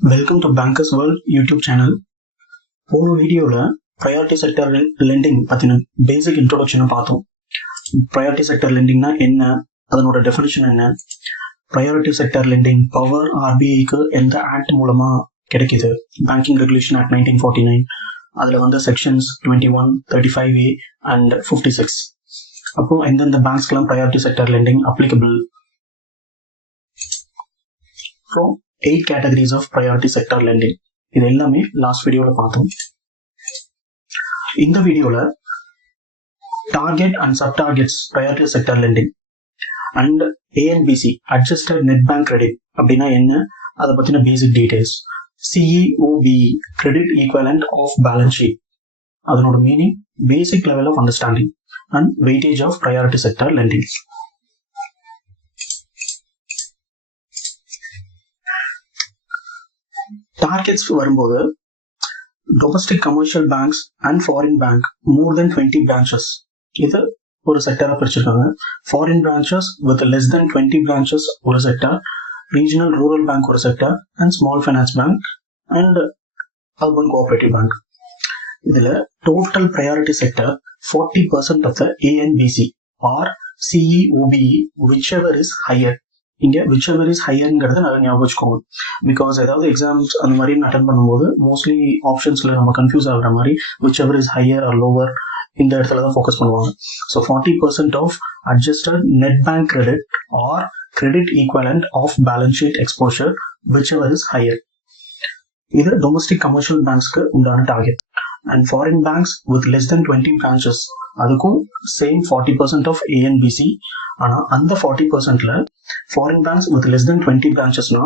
Welcome to bankers world YouTube channel. போன வீடியோவில் priority sector landing பற்றின பேசிக் இன்ட்ரோடக்ஷனை பார்த்தோம். ப்ரையாரிட்டி செக்டர் லெண்டிங்னா என்ன, அதனோட டெஃபினிஷன் என்ன, ப்ரையாரிட்டி செக்டர் லெண்டிங் பவர் ஆர்பிஐக்கு எந்த ஆக்ட் மூலமாக கிடைக்கிது, பேங்கிங் ரெகுலேஷன் ஆக்ட் 1949, அதில் செக்ஷன்ஸ் 21, 35A அண்ட் 56. அப்போ எந்தெந்த பேங்க்ஸ்க்கெல்லாம் ப்ரையாரிட்டி செக்டர் லெண்டிங் அப்ளிகபிள். அப்புறம் 8 categories of priority sector lending. இது எல்லாமே லாஸ்ட் வீடியோவில் பார்த்தோம். இந்த வீடியோவில் target and sub targets priority sector lending and ANBC adjusted net bank credit அப்படின்னா என்ன, அதை பற்றின basic details. CEOBE credit equivalent of balance sheet, அதனோட meaning, basic level of understanding and weightage of priority sector lending. Targets வரும்போது domestic commercial banks and foreign bank more than 20 branches, இது ஒரு செக்டரா பிரிச்சிருக்காங்க. Foreign branches with less than 20 branches ஒரு sector, regional rural bank ஒரு sector, and small finance bank and urban cooperative bank. இதுல total priority sector 40% of the ANBC or CEOBE whichever is higher. இங்க whichever is higherங்கிறத நல்லா ஞாபகம் வச்சுக்கோங்க. Because ஏதாவது exams அந்த மாதிரி அட்டன் பண்ணும்போது மோஸ்ட்லி ஆப்ஷன்ஸ்ல நம்ம கன்ஃபியூஸ் ஆகுற மாதிரி whichever is higher or lower இந்த இடத்துல தான் ஃபோக்கஸ் பண்ணுவாங்க. So 40% of adjusted net bank credit or credit equivalent of balance sheet exposure whichever is higher. இது டொமஸ்டிக் கமர்ஷியல் பேங்க்ஸ்க்கு உண்டான target. And foreign banks with less than 20 branches, அதுக்கும் same 40% of ANBC. ஆனா அந்த 40%ல foreign banks with less than 20 பிரான்ச்சஸ்னா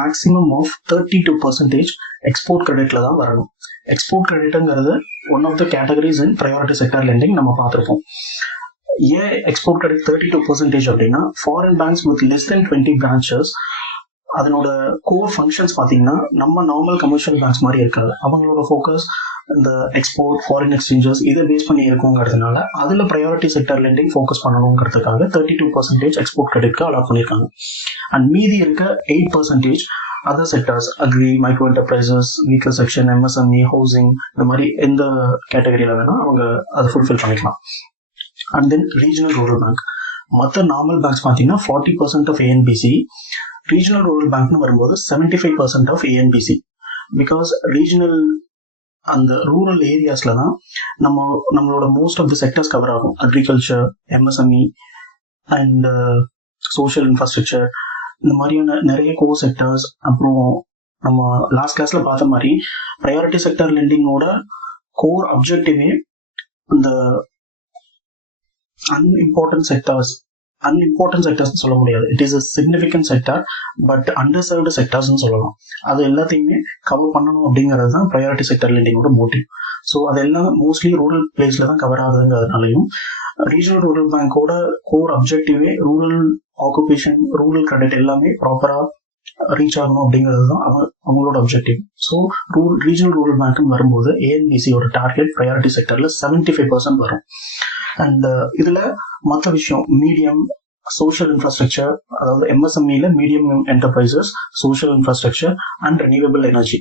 maximum of 32% export கிரெடிட்ல தான் வரணும். எக்ஸ்போர்ட் கிரெடிட்ங்கிறது one of the categories in priority sector lending நம்ம பார்த்துருப்போம். ஏன் எக்ஸ்போர்ட் கிரெடிட் 32% அப்படின்னா, foreign banks with less than 20 branches அதனோட கோர் ஃபங்க்ஷன்ஸ் பார்த்தீங்கன்னா நம்ம நார்மல் கமர்ஷியல் பேங்க்ஸ் மாதிரி இருக்காது. அவங்களோட ஃபோக்கஸ் இந்த எக்ஸ்போர்ட், ஃபாரின் எக்ஸ்சேஞ்சஸ் இதை பேஸ் பண்ணி இருக்குங்கிறதுனால அதில் ப்ரையாரிட்டி செக்டர் லெண்டிங் ஃபோக்கஸ் பண்ணணுங்கிறதுக்காக 32% எக்ஸ்போர்ட் கிரெடிட்க்கு அலாட் பண்ணியிருக்காங்க. அண்ட் மீதி இருக்க 8% other sectors, agri, micro enterprises, weaker section, MSME, housing, இந்த மாதிரி எந்த கேட்டகரியில் வேணா அவங்க அதை ஃபுல்ஃபில் பண்ணிக்கலாம். And then regional rural bank. மற்ற நார்மல் பேங்க்ஸ் பார்த்தீங்கன்னா 40% ஆஃப் ANBC, ரீஜனல் ரூரல் பேங்க்னு வரும்போது 75% ஆஃப் ANBC. பிகாஸ் ரீஜனல் அந்த ரூரல் ஏரியாஸ்ல தான் நம்மளோட most of the sectors cover ஆகும். Agriculture, MSME and social infrastructure, இந்த மாதிரியான நிறைய கோர் செக்டர்ஸ். அப்புறம் நம்ம லாஸ்ட் கிளாஸ்ல பார்த்த மாதிரி ப்ரையாரிட்டி செக்டர் லெண்டிங்கோட கோர் அப்ஜெக்டிவே இந்த அன்இம்பார்ட்டன்ட் செக்டர்ஸ் சொல்ல முடியாது. It is a significant sector but underserved செக்டர்ஸ்னு சொல்லலாம். அது எல்லாத்தையுமே கவர் பண்ணணும் அப்படிங்கிறது தான் ப்ரையாரிட்டி செக்டர் லெண்டிங்கோட மோட்டிவ். ஸோ அதெல்லாம் மோஸ்ட்லி ரூரல் பிளேஸ்ல தான் கவர் ஆகுதுங்கிறதுனாலையும் ரீஜனல் ரூரல் பேங்கோட கோர் அப்ஜெக்டிவே ரூரல் ஆக்குபேஷன், ரூரல் கிரெடிட் எல்லாமே ப்ராப்பரா ரீச் ஆகணும் அப்படிங்கிறது தான் அவங்களோட அப்ஜெக்டிவ். ஸோ ரீஜனல் ரூரல் பேங்க்னு வரும்போது ANBCயோட டார்கெட் ப்ரையாரிட்டி செக்டர்ல 75% வரும். அண்ட் இதுல மற்ற விஷயம் மீடியம் சோஷியல் இன்ஃப்ராஸ்ட்ரக்சர், அதாவது MSMEல medium enterprises, social infrastructure and renewable energy,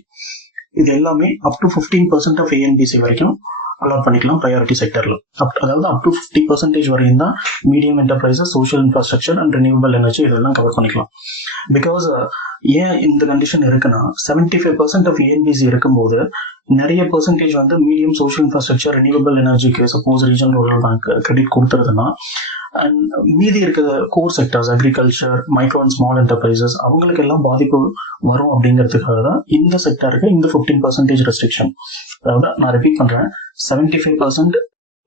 இது எல்லாமே அப் டு 15% ஆஃப் ANBC வரைக்கும் அலாட் பண்ணிக்கலாம் ப்ரையாரிட்டி செக்டர்ல. அதாவது அப் டு 50% வரையும் தான் medium enterprises, social infrastructure and renewable energy இதெல்லாம் கவர் பண்ணிக்கலாம். பிகாஸ் ஏன் இந்த கண்டிஷன் இருக்குன்னா, 75% ஆஃப் ANBC இருக்கும்போது நிறைய percentage medium social infrastructure, renewable எனர்ஜிக்கு suppose regional rural bank credit கொடுத்துருதுன்னா, அண்ட் மீதி இருக்கிற core sectors, agriculture, micro and small enterprises, அவங்களுக்கு எல்லாம் பாதிப்பு வரும் அப்படிங்கிறதுக்காக தான் இந்த செக்டருக்கு இந்த 15% ரெஸ்ட்ரிக்ஷன். அதாவது நான் ரிப்பீட் பண்றேன், 75%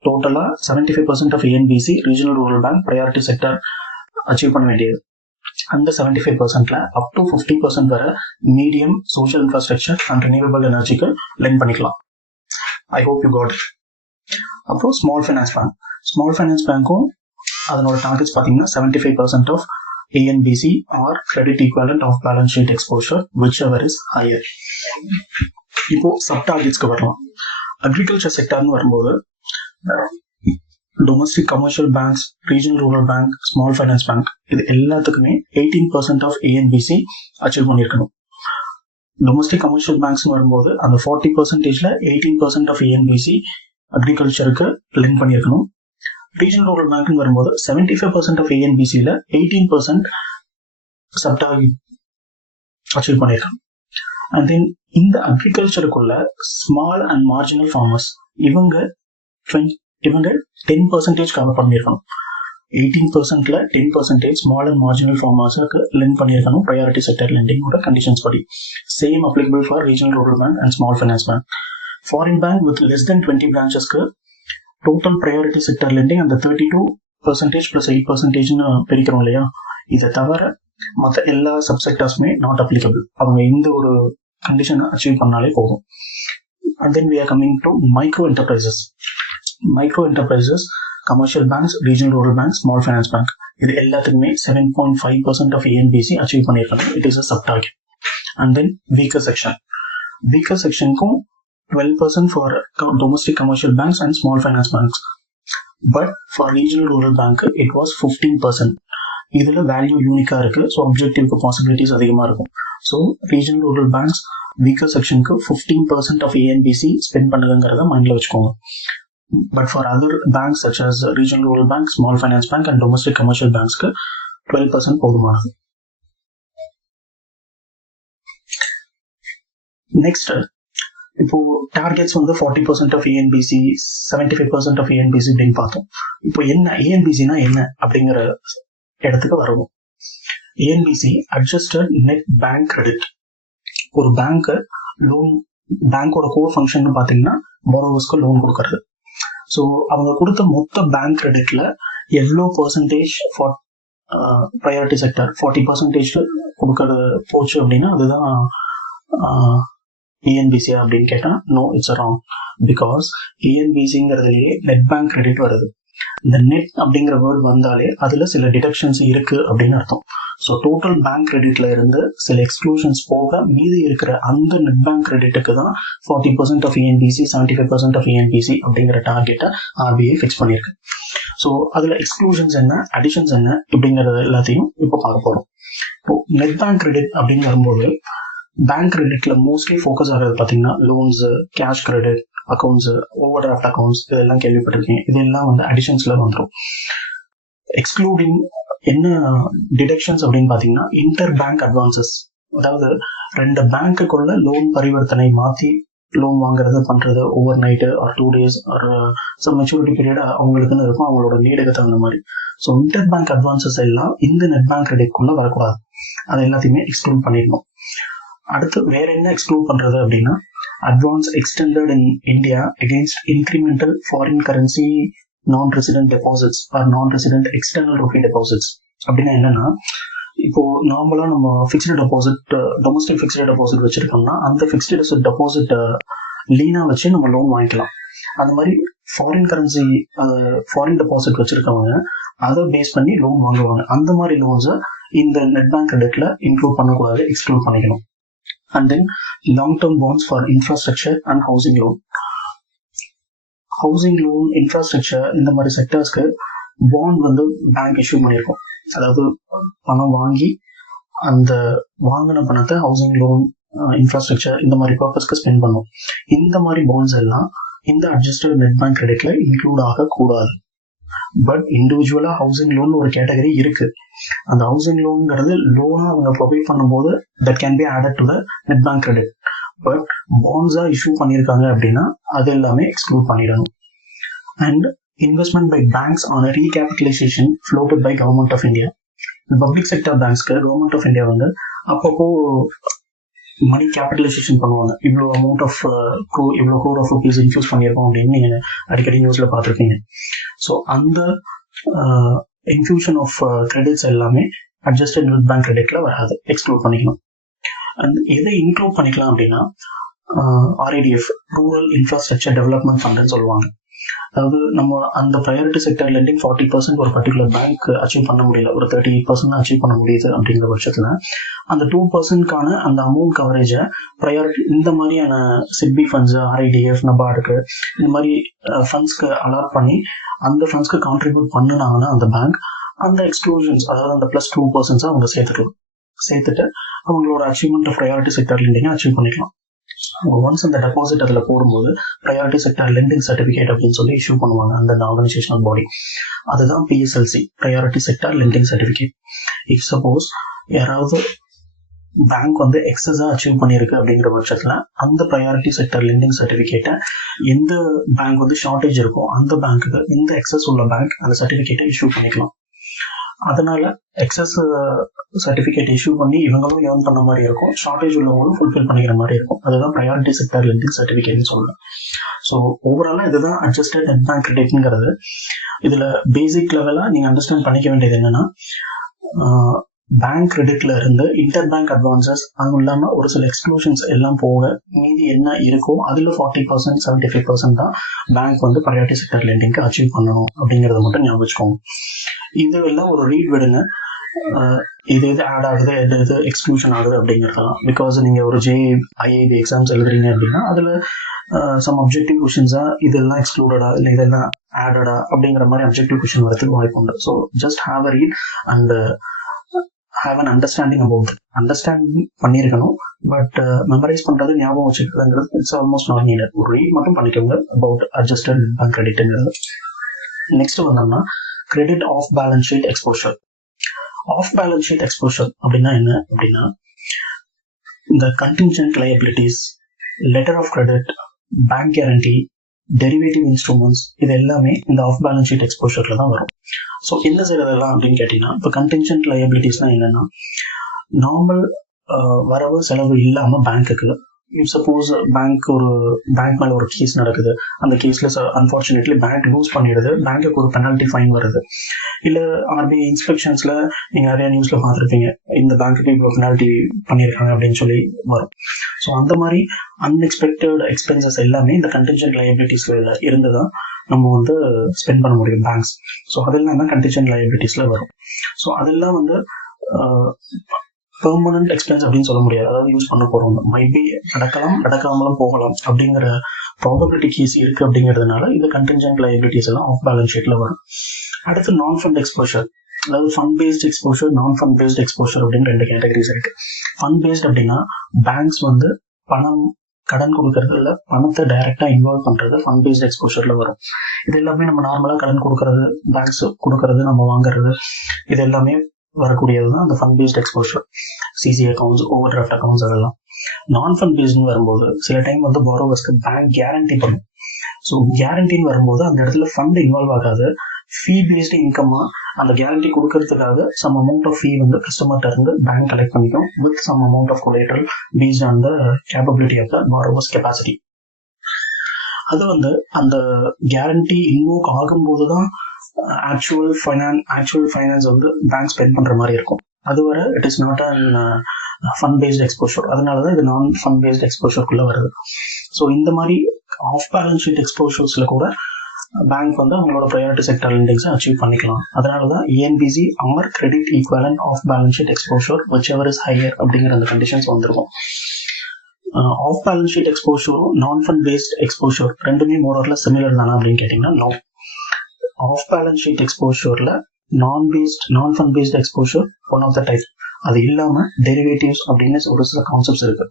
டோட்டலா 75% of ANBC regional rural bank priority sector achieve பண்ண வேண்டியது. அந்த 75%ல அப் டு 50% வரை medium social infrastructure and renewable எனர்ஜிக்கு லெண்ட் பண்ணிக்கலாம். I hope you got it. அப்புறம் ஸ்மால் ஃபைனான்ஸ் பேங்க்கும் அதனோட டார்கெட்ஸ் பார்த்தீங்கன்னா 75% of ANBC or credit equivalent of balance sheet exposure whichever is higher. இப்போ சப் டார்கெட்ஸ்க்கு வரலாம். அக்ரிகல்ச்சர் செக்டர்னு வரும்போது domestic commercial banks, regional rural bank, small finance bank இது எல்லாத்துக்குமே 18% ஆஃப் ANBC அச்சீவ் பண்ணியிருக்கணும். டொமஸ்டிக் கமர்ஷியல் பேங்க்ஸ் வரும்போது அந்த 40%ல 18% ஆஃப் ஏஎன்பிசி அக்ரிகல்ச்சருக்கு லெண்ட் பண்ணியிருக்கணும். ரீஜனல் ரூரல் பேங்க்னு வரும்போது 75% ஆஃப் ஏஎன்பிசியில் 18% சப்டாகி அச்சீவ் பண்ணியிருக்காங்க. அண்ட் தென் இந்த அக்ரிகல்ச்சருக்குள்ள ஸ்மால் அண்ட் மார்ஜினல் ஃபார்மர்ஸ் இவங்க 10% கவர் பண்ணியிருக்கணும். 18%ல 10% ஸ்மால் அண்ட் மார்ஜினல் ஃபார்மர்ஸுக்கு லெண்ட் பண்ணியிருக்கணும் ப்ரையாரிட்டி செக்டர் லெண்டிங்கோட கண்டிஷன்ஸ் படி. Same applicable for regional rural bank and small finance bank. Foreign bank with less than 20 பிரான்ச்சஸ்க்கு total priority sector lending அந்த 32% + 8%ன்னு பிரிக்கிறோம் இல்லையா, இதை தவிர மற்ற எல்லா சப்செக்டர்ஸுமே நாட் அப்ளிகபிள். அவங்க இந்த ஒரு கண்டிஷனை அச்சீவ் பண்ணாலே போதும். And then we are coming to micro enterprises. Micro enterprises, commercial banks, regional rural bank, small finance bank, இது எல்லாத்துக்குமே 7.5% ஆஃப் ஏஎன்பிசி அச்சீவ் பண்ணியிருக்காங்க. It is a sub target. And then weaker section. Weaker செக்ஷனுக்கும் 12% for domestic commercial banks and small finance banks. But for regional rural bank it was 15%. இதுல value யூனிக்கா இருக்கு. So அப்ஜெக்டிவ்க்கு possibilities அதிகமா இருக்கும். So regional rural banks weaker செக்ஷனுக்கு 15% of ஏஎன்பிசி spend பண்ணுங்கிறத மைண்ட்ல வச்சுக்கோங்க. But for other banks such as regional rural bank, small finance bank and domestic commercial banks க்கு 12% போதுமானது. Next, இப்போ டார்கெட்ஸ் வந்து 40% ஆஃப் ஏஎன்பிசி, 75% ஆஃப் ஏஎன்பிசி அப்படின்னு பார்த்தோம். இப்போ என்ன ஏஎன்பிசினா என்ன அப்படிங்கிற இடத்துக்கு வருவோம். ஏஎன்பிசி அட்ஜஸ்டட் நெட் பேங்க் கிரெடிட். ஒரு பேங்க் லோன், பேங்கோட கோர் ஃபங்க்ஷன் பார்த்தீங்கன்னா borrowersக்கு லோன் கொடுக்கறது. ஸோ அவங்க கொடுத்த மொத்த பேங்க் கிரெடிட்ல எவ்வளோ பர்சன்டேஜ் ஃபார் ப்ரையாரிட்டி செக்டர் 40% கொடுக்கறது போச்சு அப்படின்னா அதுதான் ஏஎன்பிசியா அப்படின்னு கேட்டா நோ, இட்ஸ் ராங். பிகாஸ் ஏஎன்பிசிங்கிறதுலயே நெட் பேங்க் கிரெடிட் வருது. இந்த நெட் அப்படிங்கிற வேர்ட் வந்தாலே அதுல சில டிடக்ஷன்ஸ் இருக்கு அப்படின்னு அர்த்தம். ஸோ டோட்டல் பேங்க் கிரெடிட்ல இருந்து சில எக்ஸ்க்ளூஷன்ஸ் போக மீதி இருக்கிற அந்த நெட் பேங்க் கிரெடிட்டுக்கு தான் 40% ஆஃப் ஏஎன்பிசி, 75% ஆஃப் ஏஎன்பிசி அப்படிங்கிற டார்கெட்டை ஆர்பிஐ ஃபிக்ஸ் பண்ணியிருக்கு. ஸோ அதுல எக்ஸ்க்ளூஷன்ஸ் என்ன, அடிஷன்ஸ் என்ன இப்படிங்கிறது எல்லாத்தையும் இப்போ பார்க்க போறோம். இப்போ நெட் பேங்க் கிரெடிட் அப்படின்னு வரும்போது பேங்க் கிரெடிட்ல மோஸ்ட்லி ஃபோக்கஸ் ஆகிறது பார்த்தீங்கன்னா loans, cash credit, accounts, over draft accounts, இதெல்லாம் கேள்விப்பட்டிருக்கீங்க. இதெல்லாம் வந்து அடிஷன்ஸ்ல வந்துடும். எக்ஸ்க்ளூடிங் என்ன டிடக்ஷன்ஸ் அப்படின்னு பாத்தீங்கன்னா இன்டர் பேங்க் அட்வான்சஸ். அதாவது ரெண்டு பேங்க்குள்ள லோன் பரிவர்த்தனை மாத்தி லோன் வாங்குறது பண்றது ஓவர் நைட்டு ஆர் 2 days ஒரு சம் மெச்சூரிட்டி பீரியட் அவங்களுக்குன்னு இருக்கும், அவங்களோட நீடுக்கு தகுந்த மாதிரி. ஸோ இன்டர் பேங்க் அட்வான்சஸ் எல்லாம் இந்த நெட் பேங்க் கிரெடிட்குள்ள வரக்கூடாது. அது எல்லாத்தையுமே எக்ஸ்க்ளூட் பண்ணிடணும். அடுத்து வேற என்ன எக்ஸ்க்ளூட் பண்றது அப்படின்னா advance extended in India against incremental foreign currency non-resident deposits or non-resident external rupee deposits. அப்படின்னா என்னன்னா, இப்போ நார்மலா நம்ம fixed deposit, domestic fixed deposit வச்சிருக்கோம்னா அந்த ஃபிக்ஸ்டு டெபாசிட் லீனா வச்சு நம்ம லோன் வாங்கிக்கலாம். அந்த மாதிரி ஃபாரின் கரன்சி, ஃபாரின் டெபாசிட் வச்சிருக்கவங்க அதை பேஸ் பண்ணி லோன் வாங்குவாங்க. அந்த மாதிரி லோன்ஸை இந்த நெட் பேங்க் கிரெடிட்ல இன்க்ளூட் பண்ணக்கூடாது, எக்ஸ்க்ளூட் பண்ணிக்கணும். And then long term bonds for infrastructure and housing loan. Housing loan, infrastructure இந்த மாதிரி செக்டர்ஸ்க்கு பாண்ட் வந்து பேங்க் இஷ்யூ பண்ணியிருக்கோம். அதாவது பணம் வாங்கி அந்த வாங்கின பணத்தை ஹவுசிங் லோன், இன்ஃப்ராஸ்ட்ரக்சர் இந்த மாதிரி பர்பஸ்க்கு ஸ்பெண்ட் பண்ணும். இந்த மாதிரி பாண்ட்ஸ் எல்லாம் இந்த அட்ஜஸ்டட் நெட் பேங்க் கிரெடிட்ல இன்க்ளூட் ஆகக்கூடாது. பட் இண்டிவிஜுவலா ஹவுசிங் லோன் ஒரு கேட்டகரி இருக்கு. அந்த ஹவுசிங் லோன்ங்கிறது லோனா அவங்க ப்ரொவைட் பண்ணும்போது that can be added to the net bank credit. But பாண்ட்ஸா இஷ்யூ பண்ணியிருக்காங்க அப்படின்னா அது எல்லாமே எக்ஸ்க்ளூட் பண்ணிடணும். And investment by banks on recapitalisation floated by government of India. Public sector பேங்க்ஸ்க்கு கவர்மெண்ட் ஆஃப் இந்தியா வந்து அப்பப்போ மணி கேபிட்டலைசேஷன் பண்ணுவாங்க. இவ்வளோ அமௌண்ட் ஆஃப் இவ்வளோ crore ஆஃப் ருபீஸ் இன்ஃபியூஸ் பண்ணியிருக்கோம் அப்படின்னு நீங்க அடிக்கடி நியூஸ்ல பார்த்துருக்கீங்க. ஸோ அந்த இன்ஃபியூஷன் ஆஃப் கிரெடிட்ஸ் எல்லாமே அட்ஜஸ்டட் நெட் பேங்க் கிரெடிட்ல வராது, எக்ஸ்க்ளூட் பண்ணிக்கணும். அண்ட் எதை இன்க்ளூட் பண்ணிக்கலாம் அப்படின்னா RIDF, ரூரல் இன்ஃப்ராஸ்ட்ரக்சர் டெவலப்மெண்ட் ஃபண்ட்னு சொல்லுவாங்க. அதாவது நம்ம அந்த ப்ரையாரிட்டி செக்டர் லெண்டிங் 40% ஒரு பர்டிகுலர் பேங்க் அச்சீவ் பண்ண முடியல, ஒரு 38% அச்சீவ் பண்ண முடியுது அப்படிங்கிற பட்சத்துல அந்த 2%க்கான அந்த அமௌண்ட் கவரேஜை ப்ரையாரிட்டி இந்த மாதிரியான சிட்பி ஃபண்ட்ஸ், RIDF, நபார்டுக்கு இந்த மாதிரி ஃபண்ட்ஸ்க்கு அலாட் பண்ணி அந்த ஃபண்ட்ஸ்க்கு கான்ட்ரிபியூட் பண்ணினாங்கன்னா அந்த பேங்க் அந்த எக்ஸ்க்ளூஷன்ஸ், அதாவது அந்த +2% அவங்க சேர்த்துக்கலாம். சேர்த்துட்டு அவங்களோட அச்சீவ்மெண்ட் ஆஃப் ப்ரையாரிட்டி செக்டர் லெண்டிங்கை அச்சீவ் பண்ணிக்கலாம். ஒன்ஸ் அந்த டெபாசிட் அதில் போடும்போது ப்ரையாரிட்டி செக்டர் லெண்டிங் சர்டிஃபிகேட் அப்படின்னு சொல்லி இஷ்யூ பண்ணுவாங்க அந்த ஆர்கனைசேஷனல் பாடி. அதுதான் PSLC, priority sector lending certificate. If suppose யாராவது பேங்க் வந்து எக்ஸஸா அச்சீவ் பண்ணியிருக்கு அப்படிங்கிற பட்சத்தில் அந்த ப்ரையாரிட்டி செக்டர் லெண்டிங் சர்டிஃபிகேட்டை எந்த பேங்க் வந்து ஷார்டேஜ் இருக்கோ அந்த பேங்க்குக்கு இந்த எக்ஸஸ் உள்ள பேங்க் அந்த சர்டிஃபிகேட்டை இஷ்யூ பண்ணிக்கலாம். அதனால எக்ஸஸ் சர்டிஃபிகேட் இஷ்யூ பண்ணி இவங்களும் ஏர்ன் பண்ண மாதிரி இருக்கும், ஷார்டேஜ் உள்ளவங்களும் ஃபுல்ஃபில் பண்ணிக்கிற மாதிரி இருக்கும். அதுதான் ப்ரையாரிட்டி செக்டர் லெண்டிங் சர்டிஃபிகேட்னு சொல்லலாம். ஸோ ஓவராலாக இதுதான் அட்ஜஸ்டட் நெட் பேங்க் கிரெடிட்ங்கிறது. இதில் பேசிக் லெவலாக நீங்கள் அண்டர்ஸ்டாண்ட் பண்ணிக்க வேண்டியது என்னன்னா, பேங்க் கிரெடிட்ல இருந்து இன்டர் பேங்க் அட்வான்சஸ் அதுவும் இல்லாமல் ஒரு சில எக்ஸ்க்ளூஷன்ஸ் எல்லாம் போக மீதி என்ன இருக்கோ அதில் 40% 75% தான் பேங்க் வந்து ப்ரையாரிட்டி செக்டர் லெண்டிங்க்கு அச்சீவ் பண்ணணும் அப்படிங்கிறத மட்டும் ஞாபகம் வச்சுக்கோங்க. இது எல்லாம் ஒரு ரீட் விடுங்க, இது ஆட் ஆகுது எது எக்ஸ்க்ளூஷன் ஆகுது அப்படிங்கிறதெல்லாம். பிகாஸ் நீங்கள் ஒரு JIIB எக்ஸாம்ஸ் எழுதுறீங்க அப்படின்னா அதில் சம் அப்ஜெக்டிவ் கொஷின்ஸா இதெல்லாம் எக்ஸ்க்ளூடடா இல்லை இதெல்லாம் ஆடடா அப்படிங்கிற மாதிரி அப்ஜெக்டிவ் கொஷின் வரதுக்கு வாய்ப்பு உண்டு. So just have a read and have an understanding about it. Understanding பண்ணியிருக்கணும், பட் மெமரைஸ் பண்றது ஞாபகம் வச்சுக்கிறதுங்கிறது இட்ஸ் ஆல்மோஸ்ட் நாட் நீடட். ஒரு ரீட் மட்டும் பண்ணிக்கோங்க அபவுட் அட்ஜஸ்டட் பேங்க் கிரெடிட்ங்கிறது. நெக்ஸ்ட் வந்தோம்னா credit off balance sheet exposure. Off balance sheet exposure அப்படின்னா என்ன அப்படின்னா, இந்த contingent liabilities, letter of credit, bank guarantee, derivative instruments இது எல்லாமே இந்த ஆஃப் பேலன்ஸ் ஷீட் எக்ஸ்போஷர்ல தான் வரும். ஸோ என்ன செய்யறதெல்லாம் அப்படின்னு கேட்டீங்கன்னா, இப்போ கண்டின்ஜென்ட் லயபிலிட்டிஸ்லாம் என்னன்னா, நார்மல் வரவு செலவு இல்லாம பேங்க்குக்கு சப்போஸ் பேங்க் மேல ஒரு கேஸ் நடக்குது, அந்த கேஸ்ல அன்பார்ச்சுனேட்லி பேங்க் லூஸ் பண்ணிடுது, பேங்க்குக்கு ஒரு பெனல்ட்டி ஃபைன் வருது, இல்ல RBI இன்ஸ்பெக்ஷன்ஸ்ல நீங்க நிறைய நியூஸ்ல பார்த்துருப்பீங்க இந்த பேங்க்குக்கு இவ்வளவு பெனால்ட்டி பண்ணியிருக்காங்க அப்படின்னு சொல்லி வரும். ஸோ அந்த மாதிரி அன்எக்ஸ்பெக்டட் எக்ஸ்பென்சஸ் எல்லாமே இந்த கண்டின்ஜென்ட் லயபிலிட்டிஸ்ல இருந்துதான் நம்ம வந்து ஸ்பெண்ட் பண்ண முடியும் பேங்க்ஸ். ஸோ அதெல்லாம் தான் கண்டின்ஜென்ட் லயபிலிட்டிஸ்ல வரும். ஸோ அதெல்லாம் வந்து பெர்மனன்ட் எக்ஸ்பென்ஸ் அப்படின்னு சொல்ல முடியாது, அதாவது யூஸ் பண்ண போறோம், மைபி நடக்காமலும் போகலாம் அப்படிங்கிற ப்ராபபிலிட்டி கேஸ் இருக்கு. அப்படிங்கிறதுனால இந்த கண்டின்ஜென்ட் லயபிலிட்டிஸ் எல்லாம் ஆஃப் பேலன்ஸ் ஷீட்ல வரும். அடுத்து நான் ஃபண்ட் எக்ஸ்போஷர், அதாவது ஃபண்ட் பேஸ்ட் எக்ஸ்போஷர், நான் ஃபண்ட் பேஸ்ட் எக்ஸ்போஷர் அப்படின்னு 2 கேட்டகரிஸ் இருக்கு. ஃபண்ட் பேஸ்ட் அப்படின்னா பேங்க்ஸ் வந்து கடன் கொடுக்கறது இல்ல, பணத்தை டைரக்டா இன்வால்வ் பண்றது ஃபண்ட் பேஸ்ட் எக்ஸ்போஷர்ல வரும். இது எல்லாமே நம்ம நார்மலா கடன் கொடுக்கறது, பேங்க்ஸ் கொடுக்கறது, நம்ம வாங்குறது, இது எல்லாமே வரக்கூடியதுதான் அந்த fund based exposure. CC accounts, over draft accounts அதெல்லாம். நான் ஃபண்ட் பேஸ்ட்னு வரும்போது சில டைம் வந்து பாரோவர்ஸ்க்கு பேங்க் கேரண்டி பண்ணும். ஸோ கேரண்டின்னு வரும்போது அந்த இடத்துல ஃபண்ட் இன்வால்வ் ஆகாது, ஃபீ பேஸ்டு இன்கம்மா அந்த கேரண்டி கொடுக்கறதுக்காக சம் அமௌண்ட் ஆஃப் ஃபீ வந்து கஸ்டமர்கிட்ட இருந்து பேங்க் கலெக்ட் பண்ணிக்கும் with some amount of collateral based on the capability of the borrowers capacity. அது வந்து அந்த கேரண்டி இன்வோக் ஆகும்போதுதான் ஆக்சுவல் ஃபைனான்ஸ் வந்து பேங்க் ஸ்பெண்ட் பண்ற மாதிரி இருக்கும். அதுவரை it is not an fund based exposure. அதனாலதான் இது நான் ஃபண்ட் பேஸ்ட் எக்ஸ்போஷருக்குள்ள வருது. ஸோ இந்த மாதிரி ஆஃப் பேலன்ஸ் ஷீட் எக்ஸ்போஷர்ஸ்ல கூட பேங்க் வந்து அவங்களோட ப்ரையாரிட்டி செக்டர் லெண்டிங்ஸை அச்சீவ் பண்ணிக்கலாம். அதனாலதான் ENBC or credit equivalent of balance sheet exposure whichever is higher அப்படிங்கிற அந்த கண்டிஷன்ஸ் வந்திருக்கும். ஆஃப் பேலன்ஸ் ஷீட் எக்ஸ்போஷரும் நான் ஃபண்ட் பேஸ்ட் எக்ஸ்போஷர் ரெண்டுமே மோரர்ல சிமிலர் தானா அப்படின்னு கேட்டீங்கன்னா நோ. ஆஃப் பேலன்ஸ் ஷீட் எக்ஸ்போஷர்ல non fund based exposure one of the type. அது இல்லாம டெரிவேட்டிவ்ஸ் அப்படின்னு ஒரு சில கான்செப்ட்ஸ் இருக்கு.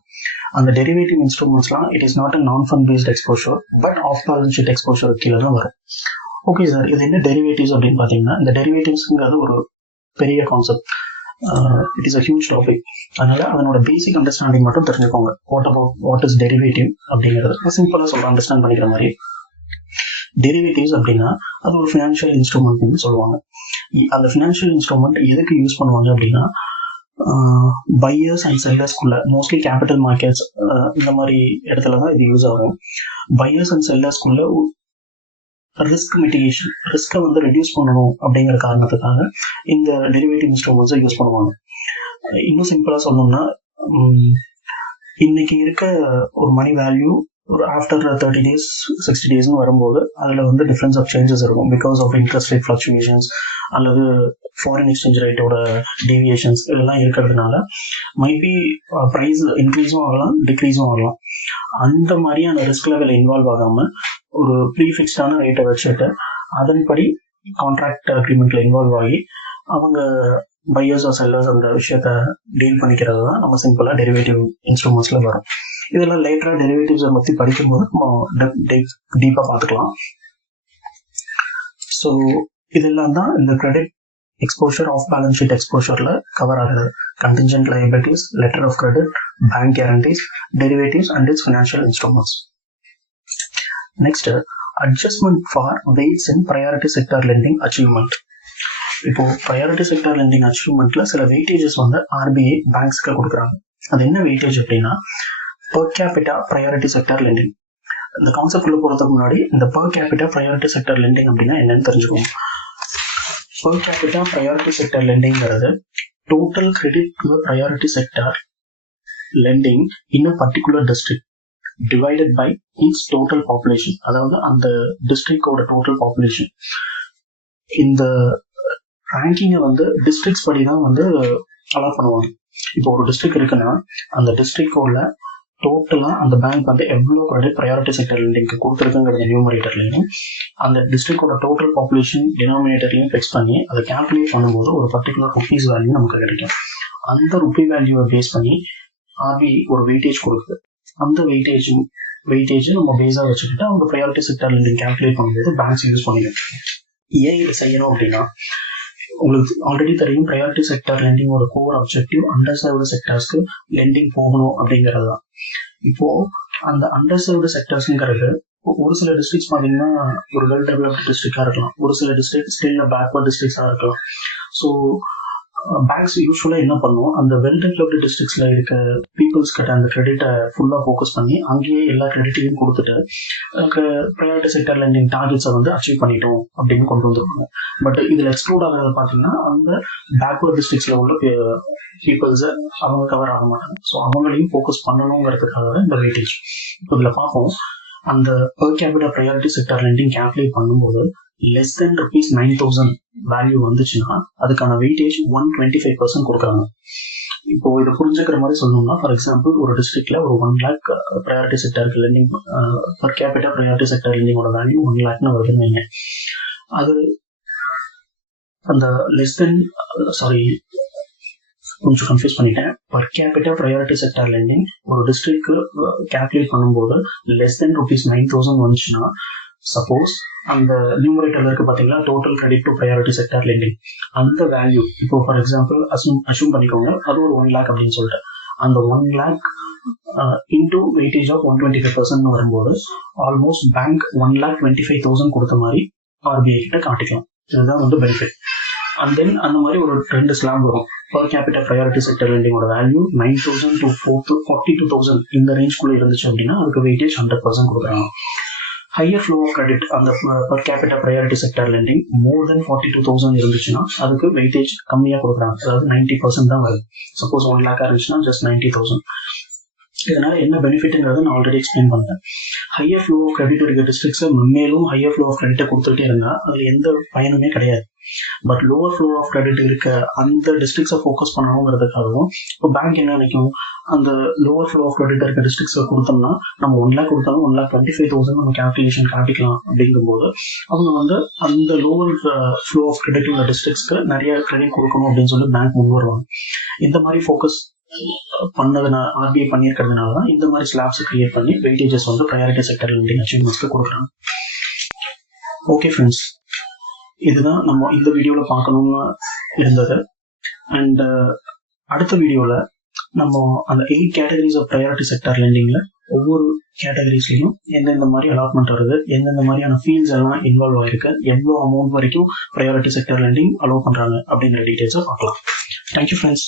அந்த டெரிவேட்டிவ் இன்ஸ்ட்ருமெண்ட்ஸ்லாம் it is not a non fund based exposure, but off balance sheet exposure கீழே தான் வரும். ஓகே சார், இது என்ன டெரிவேட்டிவ்ஸ் அப்படின்னு பாத்தீங்கன்னா, இந்த டெரிவேட்டிவ்ஸ்ங்கிறது ஒரு பெரிய concept, it is a huge topic. அதனால அதனோட பேசிக் அண்டர்ஸ்டாண்டிங் மட்டும் தெரிஞ்சுக்கோங்க. வாட் இஸ் டெரிவேட்டிவ் அப்படிங்கிறது சிம்பிளா சொல்ல அண்டர்ஸ்டாண்ட் பண்ணிக்கிற மாதிரி. டெரிவேட்டிவ்ஸ் அப்படின்னா அது ஒரு ஃபினான்ஷியல் இன்ஸ்ட்ருமெண்ட் சொல்லுவாங்க. அந்த ஃபினான்ஷியல் இன்ஸ்ட்ருமெண்ட் எதுக்கு யூஸ் பண்ணுவாங்க அப்படின்னா, பையர்ஸ் அண்ட் செல்லர்ஸ்குள்ள மோஸ்ட்லி கேபிட்டல் மார்க்கெட்ஸ் இந்த மாதிரி இடத்துலதான் இது யூஸ் ஆகும். பையர்ஸ் அண்ட் செல்லர்ஸ்குள்ள ரிஸ்க் மிட்டிகேஷன், ரிஸ்கை வந்து ரெடியூஸ் பண்ணணும் அப்படிங்கிற காரணத்துக்காக இந்த டெரிவேட்டிவ் இன்ஸ்ட்ருமெண்ட்ஸை யூஸ் பண்ணுவாங்க. இன்னும் சிம்பிளா சொல்லணும்னா, இன்னைக்கு இருக்க ஒரு மணி வேல்யூ ஒரு ஆஃப்டர் 30 days 60 daysனு வரும்போது அதுல வந்து டிஃபரன்ஸ் ஆஃப் சேஞ்சஸ் இருக்கும் because of interest rate fluctuations அல்லது ஃபாரின் எக்ஸ்சேஞ்ச் ரேட்டோட டீவியேஷன்ஸ் இதெல்லாம் இருக்கிறதுனால மைபி ப்ரைஸ் இன்க்ரீஸும் ஆகலாம் டிக்ரீஸும் ஆகலாம். அந்த மாதிரியான ரிஸ்க் லெவல் இன்வால்வ் ஆகாம ஒரு ப்ரீஃபிக்ஸ்டான ரேட்டை வச்சுட்டு அதன்படி கான்ட்ராக்ட் அக்ரிமெண்ட்ல இன்வால்வ் ஆகி அவங்க பையர்ஸ் ஆர் செல்லர்ஸ் அந்த விஷயத்த டீல் பண்ணிக்கிறது தான் நம்ம சிம்பிளா டெரிவேட்டிவ் இன்ஸ்ட்ருமெண்ட்ஸ்ல வரும். இதெல்லாம் லேட்டரா டெரிவேட்டிவ்ஸை பத்தி படிக்கும்போது நம்ம டீப்பா பார்த்துக்கலாம். ஸோ இதெல்லாம் தான் இந்த credit exposure off balance sheet எக்ஸ்போஷர்ல கவர் ஆகுது. Contingent liabilities, letter of credit, bank guarantees, derivatives and its financial instruments. Next, adjustment for weights in priority sector lending achievement. இப்போ ப்ரையாரிட்டி செக்டார் லெண்டிங் அச்சீவ்மெண்ட்ல சில வெயிட்டேஜஸ் வந்து ஆர்பிஐ பேங்க்ஸ்க்கு கொடுக்குறாங்க. அது என்ன வெயிட்டேஜ் அப்படின்னா, per capita priority sector lending. இந்த கான்செப்ட் உள்ள போறதுக்கு முன்னாடி இந்த per capita priority sector lending அப்படின்னா என்னன்னு தெரிஞ்சுக்கோங்க. per capita priority sector lendingங்கிறது total credit to the priority sector lending in a particular district divided by its total population. அதாவது அந்த டிஸ்ட்ரிக்டோட டோட்டல் பாப்புலேஷன். இந்த ரேங்கிங்கை வந்து டிஸ்ட்ரிக்ட்ஸ் படி தான் வந்து அலாட் பண்ணுவாங்க. இப்போ ஒரு டிஸ்ட்ரிக்ட் இருக்குன்னா அந்த டிஸ்ட்ரிக்டோட டோட்டலா அந்த பேங்க் வந்து எவ்வளவு கிரெடிட் ப்ரையாரிட்டி செக்டர் லெண்டிங்க்கு கொடுத்துருக்குங்கிறது நியூமரேட்டர்லையும் அந்த டிஸ்ட்ரிக்டோட டோட்டல் பாப்புலேஷன் டினாமினேட்டர்லையும் ஃபிக்ஸ் பண்ணி அதை கால்குலேட் பண்ணும்போது ஒரு பர்டிகுலர் ருபீஸ் வேல்யூ நமக்கு கிடைக்கும். அந்த ருபி வேல்யூவை பேஸ் பண்ணி ஆர்பிஐ ஒரு வெயிட்டேஜ் கொடுக்குது. அந்த வெயிட்டேஜ் நம்ம பேஸா வச்சுக்கிட்டு அவங்க ப்ரையாரிட்டி செக்டர் லெண்டிங் கால்குலேட் பண்ணும்போது பேங்க்ஸ் யூஸ் பண்ணிக்கலாம். ஏன் இது செய்யணும் அப்படின்னா, உங்களுக்கு ஆல்ரெடி தெரியும் ப்ரையாரிட்டி செக்டர் லெண்டிங்கோட கோர் அப்ஜெக்டிவ் அண்டர் சர்வ்டு செக்டர்ஸ்க்கு லெண்டிங் போகணும் அப்படிங்கிறது தான். இப்போ அந்த அண்டர் சர்வ்டு செக்டர்ஸ்ங்கிறது ஒரு சில டிஸ்ட்ரிக்ட்ஸ் பார்த்தீங்கன்னா ஒரு வெல் டெவலப்டு டிஸ்ட்ரிக்டா இருக்கலாம், ஒரு சில டிஸ்ட்ரிக்ட் ஸ்டில் பேக்வர்ட் டிஸ்ட்ரிக்ட்ஸா இருக்கலாம். ஸோ பேங்க்ஸ் யூஸ்வலா என்ன பண்ணுவோம், அந்த வெல் டெவலப்டு டிஸ்ட்ரிக்ட்ஸ்ல இருக்க பீப்புள்ஸ் கிட்ட அந்த கிரெடிட்டை ஃபுல்லா ஃபோக்கஸ் பண்ணி அங்கேயே எல்லா கிரெடிட்டையும் கொடுத்துட்டு ப்ரையாரிட்டி செக்டர் லெண்டிங் டார்கெட்ஸை வந்து அச்சீவ் பண்ணிட்டோம் அப்படின்னு கொண்டு வந்துருவாங்க. பட் இதுல எக்ஸ்க்ளூட் ஆகிறத பாத்தீங்கன்னா அந்த பேக்வர்ட் டிஸ்ட்ரிக்ட்ஸ்ல உள்ள பீப்புள்ஸ் அவங்க கவர் ஆக மாட்டாங்க. ஸோ அவங்களையும் ஃபோக்கஸ் பண்ணணுங்கிறதுக்காக இந்த வெயிட்டேஜ். இதுல பார்ப்போம், அந்த per capita priority sector lending calculate பண்ணும்போது less than rupees 9,000 வேல்யூ வந்துச்சுன்னா அதுக்கான வெயிட்டேஜ் 125% கொடுக்குறாங்க. இப்போ இதை புரிஞ்சுக்கிற மாதிரி சொல்லணும்னா, ஃபார் எக்ஸாம்பிள் ஒரு டிஸ்ட்ரிக்ட்ல ஒரு 1 lakh ப்ரையாரிட்டி செக்டருக்கு lending per capita priority sector lendingோட வேல்யூ 1 lakhன்னு வருதுன்னு அது அந்த லெஸ் தென் கொஞ்சம் கன்ஃபியூஸ் பண்ணிட்டேன். per capita priority sector lending ஒரு டிஸ்ட்ரிக்ட்க்கு கால்குலேட் பண்ணும்போது லெஸ் தென் rupees 9,000 வந்துச்சுன்னா, சப்போஸ் அந்த நியூமரேட்டர்ல இருக்கு பாத்தீங்களா total credit to priority sector lending, அந்த வேல்யூ இப்போ ஃபார் எக்ஸாம்பிள் அஸ்யூம் பண்ணிக்கோங்க அது ஒரு 1 lakh அப்படின்னு சொல்லிட்டு அந்த 1 lakh இன்டூ வெயிட்டேஜ் ஆஃப் 125% வரும்போது ஆல்மோஸ்ட் பேங்க் 1,25,000 கொடுத்த மாதிரி ஆர்பிஐ கிட்ட காட்டிக்கலாம். இதுதான் வந்து பெனிஃபிட். அண்ட் தென் அந்த மாதிரி ஒரு 2 ஸ்லாப் வரும். per capita priority sector lending ஓட வேல்யூ 9,000 to 42,000 இந்த ரேஞ்ச்குள்ள இருந்துச்சு அப்படின்னா அதுக்கு வெயிட்டேஜ் 100% கொடுக்குறாங்க. ஹையர் ஃப்ளோ ஆஃப் கிரெடிட் அந்த per capita priority sector lending மோர் தென் 42,000 இருந்துச்சுன்னா அதுக்கு வெயிட்டேஜ் கம்மியா கொடுக்குறாங்க. அதாவது 90% தான் வருது. சப்போஸ் 1 lakh இருந்துச்சுன்னா ஜஸ்ட் 90,000. இதனால என்ன பெனிஃபிட்ங்கிறத நான் ஆல்ரெடி எக்ஸ்பிளைன் பண்ணேன். ஹையர் ஃப்ளோ ஆஃப் கிரெடிட் இருக்க டிஸ்ட்ரிக்ட்ஸ் மேலும் ஹையர் ஃப்ளோ ஆஃப் கிரெடிட்டை கொடுத்துட்டே இருந்தா அதுல எந்த பயனுமே கிடையாது. But lower flow of credit இருக்க அந்த டிஸ்ட்ரிக்ட்ஸை ஃபோக்கஸ் பண்ணணுங்கிறதுக்காகவும் இப்போ பேங்க் என்ன நினைக்கும், அந்த லோவர் ஃப்ளோ ஆஃப் கிரெடிட் இருக்க டிஸ்ட்ரிக்ட்ஸை கொடுத்தோம்னா நம்ம 1 lakh கொடுத்தாலும் 1,25,000 நம்ம கால்குலேஷன் காட்டிக்கலாம் அப்படிங்கும்போது அவங்க வந்து அந்த லோவர் ஃப்ளோ ஆஃப் கிரெடிட் உள்ள டிஸ்ட்ரிக்ட்ஸ்க்கு நிறைய கிரெடிட் கொடுக்கணும் அப்படின்னு சொல்லி பேங்க் முன் வருவாங்க. இந்த மாதிரி ஃபோக்கஸ் பண்ணதுனால ஆர்பிஐ பண்ணியிருக்கிறதுனால தான் இந்த மாதிரி ஸ்லாப்ஸ் கிரியேட் பண்ணி வெயிட்டேஜஸ் வந்து ப்ரையாரிட்டி செக்டர் லெண்டிங் அச்சீவ்மெண்ட்ஸ்க்கு கொடுக்குறாங்க. ஓகே ஃப்ரெண்ட்ஸ், இதுதான் நம்ம இந்த வீடியோல பார்க்கணும்னு இருந்தது. அண்ட் அடுத்த வீடியோல நம்ம அந்த 8 கேட்டகரிஸ் ஆஃப் ப்ரையாரிட்டி செக்டர் லெண்டிங்ல ஒவ்வொரு கேட்டகரிஸ்லயும் எந்தெந்த மாதிரி அலாட்மெண்ட் வருது, எந்தெந்த மாதிரியான ஃபீல்ட்ஸ் எல்லாம் இன்வால்வ் ஆயிருக்கு, எவ்வளவு அமௌண்ட் வரைக்கும் ப்ரையாரிட்டி செக்டர் லெண்டிங் அலோவ் பண்றாங்க அப்படிங்கிற டீடைல்ஸை பார்க்கலாம். Thank you friends.